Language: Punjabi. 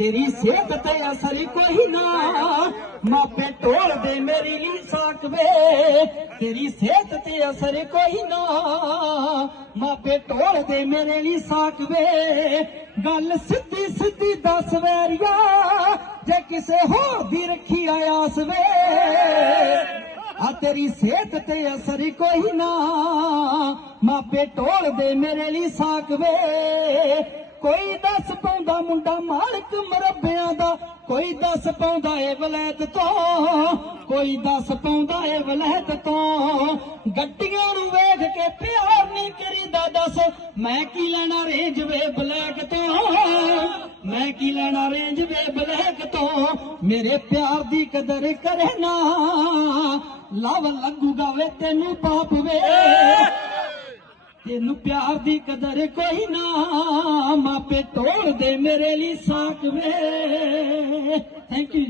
ਤੇਰੀ ਸਿਹਤ ਤੇ ਅਸਰ ਕੋਈ ਨਾ। ਮਾਪੇ ਢੋਲ ਦੇ ਮੇਰੀ ਲਈ ਸਾਕ ਵੇ। ਤੇਰੀ ਸਿਹਤ ਤੇ ਅਸਰ ਕੋਈ ਨਾ। ਮਾਪੇ ਢੋਲ ਦੇ ਮੇਰੇ ਲਈ ਸਾਕ ਵੇ। ਗੱਲ ਸਿੱਧੀ ਸਿੱਧੀ ਦੱਸ ਵੈਰੀਆ, ਜੇ ਕਿਸੇ ਹੋਰ ਦੀ ਰੱਖੀ ਆਸ ਵੇ। ਆ ਤੇਰੀ ਸਿਹਤ ਤੇ ਅਸਰ ਕੋਈ ਨਾ। ਮਾਪੇ ਢੋਲ ਦੇ ਮੇਰੇ ਲਈ ਸਾਕ ਵੇ। ਕੋਈ ਦੱਸ ਪਾਉਂਦਾ ਮੁੰਡਾ ਮਾਲਕ ਮਰੱਬਿਆਂ ਦਾ, ਕੋਈ ਦੱਸ ਪਾਉਂਦਾ ਏ ਵਲੈਤ ਤੋਂ, ਕੋਈ ਦੱਸ ਪਾਉਂਦਾ ਏ ਵਲੈਤ ਤੋਂ। ਗੱਡੀਆਂ ਨੂੰ ਵੇਖ ਕੇ ਪਿਆਰ ਨਹੀਂ ਕਰੀਦਾ ਦੱਸ, ਮੈਂ ਕੀ ਲੈਣਾ ਰੇਂਜ ਵੇ ਬਲੈਕ ਤੋਂ? ਮੈਂ ਕੀ ਲੈਣਾ ਰੇਂਜ ਵੇ ਬਲੈਕ ਤੋਂ? ਮੇਰੇ ਪਿਆਰ ਦੀ ਕਦਰ ਕਰੇ ਨਾ, ਲਵ ਲੱਗੂਗਾ ਵੇ ਤੈਨੂੰ ਪਾਪ ਵੇ। ਤੈਨੂੰ ਪਿਆਰ ਦੀ ਕਦਰ ਕੋਈ ਨਾ, ਮਾਪੇ ਤੋੜ ਦੇ ਮੇਰੇ ਲਈ ਸਾਕ ਵੇ। Thank you